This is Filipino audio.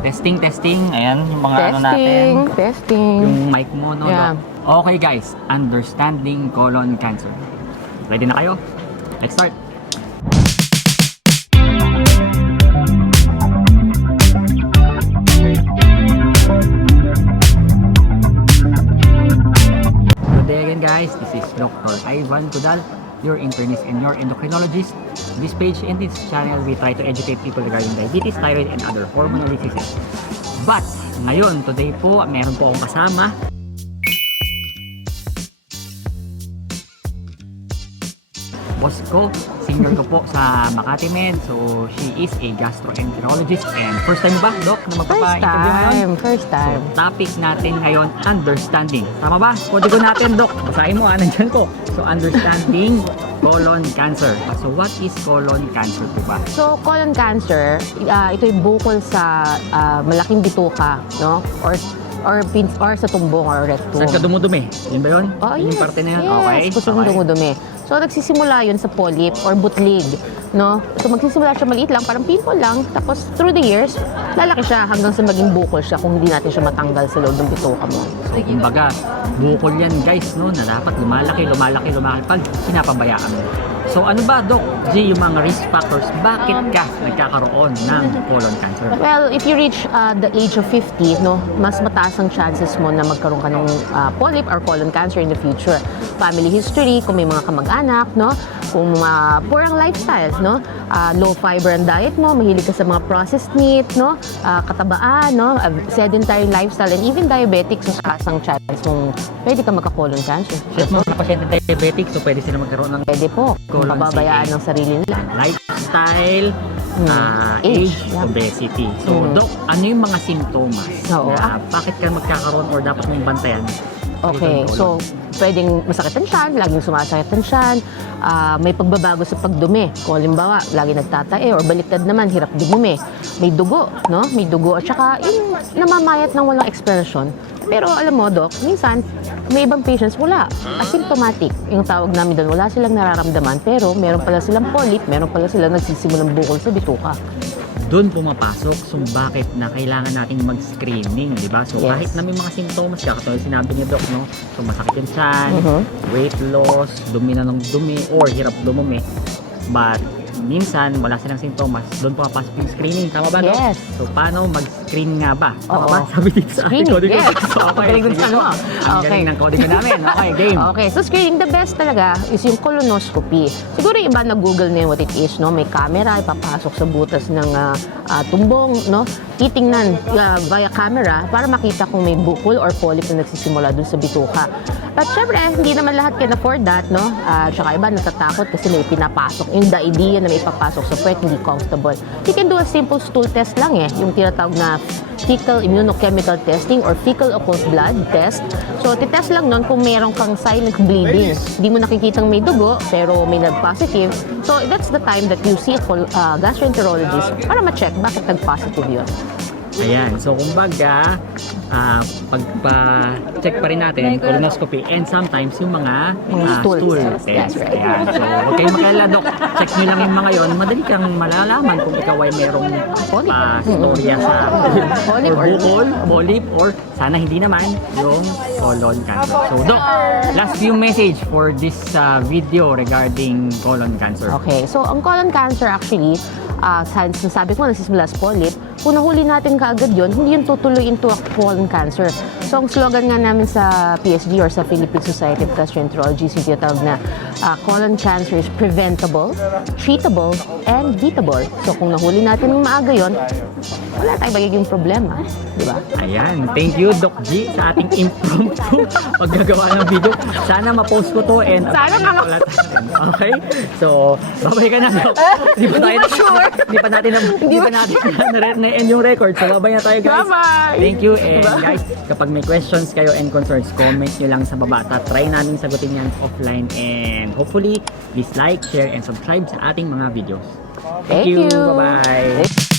Testing. Ayan, yung mga ano natin. Testing. Yung mic mo, no? Yeah. Doc? Okay guys, understanding colon cancer. Ready na kayo? Let's start! Good day again guys, this is Dr. Ivan Kudal, your internist and your endocrinologist. This page and this channel, we try to educate people regarding diabetes, thyroid, and other hormonal diseases. But, ngayon, today po, meron po akong kasama. Boss ko, senior ko po sa Makati Med. So, she is a gastroenterologist. And first time ba, Doc, na magpapa-interview ngayon? First time. So, topic natin ngayon, understanding. Tama ba? Kodigo natin, Doc. Basahin mo, nandyan ko. So, understanding colon cancer. So, what is colon cancer po ba? So, colon cancer, ito'y bukol sa malaking bituka, no? Or sa tumbong or rectum. Saan ka dumudumi? Yun ba yun? Oh, Yun yes. yung parte na yun? Yes, Okay. gusto mong dumudumi. So, nagsisimula yun sa polyp or butlig, no? So, magsisimula siya maliit lang, parang pimple lang. Tapos, through the years, lalaki siya hanggang sa maging bukol siya kung hindi natin siya matanggal sa loob ng bituka mo. So, kumbaga, bukol yan guys, no? Na dapat lumalaki pag pinapabayaan mo. So, ano ba, Doc G, yung mga risk factors? Bakit ka nagkakaroon ng colon cancer? Well, if you reach the age of 50, no, mas mataas ang chances mo na magkaroon ka ng polyp or colon cancer in the future. Family history, kung may mga kamag-anak, no, kung poor ang lifestyle, no, low fiber ang diet mo, mahilig ka sa mga processed meat, no, katabaan, no, sedentary lifestyle, and even diabetic, so taas ang chance mong pwede ka magka-colon cancer. At mga pasyente diabetic, so pwede sila magkaroon ng Pwede po, colon pababayaan ng sarili nila. lifestyle, Age, age, yeah. obesity. So, Doc, ano yung mga simptomas Oo. na bakit ka magkakaroon or dapat mong bantayan? Okay, so pwedeng masakit ang tiyan, laging sumasakit ang tiyan, may pagbabago sa pagdumi. Kung halimbawa, lagi nagtatae or baliktad naman, hirap dumumi. May dugo, no? May dugo at saka yung namamayat ng walang expression. Pero alam mo, Doc, minsan may ibang patients wala. Asymptomatic. Yung tawag namin doon, wala silang nararamdaman pero meron pala silang polyp, meron pala silang nagsisimulang bukol sa bituka. Doon pumapasok so bakit na kailangan nating mag-screening, di ba? So Yes. kahit na may mga simptomas ka, katulad sinabi niya Doc, no? So masakit yung tiyan, weight loss, dumi na ng dumi, or hirap dumumi. But minsan wala silang simptomas, doon pumapasok yung screening. Tama ba, Doc? Yes. So paano mag-screen nga ba? Tama Oo. ba? Sabi dito sa ating Screening, kodigo. yes. So, okay, Very good sige sa po. ano. Ang Okay. galing ng kodigo namin. Okay, game. Okay, so screening, the best talaga is yung colonoscopy. Siguro yung iba na-google na yun what it is, no? May camera, ipapasok sa butas ng tumbong, no? Titingnan via camera para makita kung may bukol or polyp na nagsisimula dun sa bituka. But syempre, hindi naman lahat can afford that, no? Tsaka iba natatakot kasi may pinapasok. Yung the idea na may ipapasok sa puwet, hindi comfortable. You can do a simple stool test lang yung tinatawag na fecal immunochemical testing or fecal occult blood test. So, titest lang nun kung meron kang silent bleeding. Hindi mo nakikitang may dugo, pero may nag-positive. So, that's the time that you see a gastroenterologist para ma-check bakit nag-positive yun. Ayan, so kumbaga, pagpa-check pa rin natin, colonoscopy, and sometimes yung mga stool test. tests. That's right. Ayan, so huwag kayong mag-alala, Doc. Check nyo lang yung mga yon. Madali kang malalaman kung ikaw ay merong storya sa Polyp or bukol, polyp, or sana hindi naman yung colon cancer. So, Doc, last few message for this video regarding colon cancer. Okay, so ang colon cancer actually, sabi ko nasisimula sa polyp, kung nahuli natin kaagad yun, hindi yun tutuloy into a colon cancer. So ang slogan nga namin sa PSG or sa Philippine Society of Gastroenterology is yung tinatawag na colon cancer is preventable, treatable, and beatable. So kung nahuli natin ng maaga yun, wala tayong magiging problema. Di ba? Ayan, thank you Doc G sa ating impromptu paggagawa ng video. Sana ma-post ko to and Sana nga okay? So, babay ka na Doc. Hindi pa tayo sure. Hindi pa natin na-end yung record. So, babay na tayo guys. Bye-bye. Thank you and guys, kapag may questions kayo and concerns, comment nyo lang sa baba. Try namin sagutin yan offline and hopefully, please like, share, and subscribe sa ating mga videos. Thank you. Bye-bye.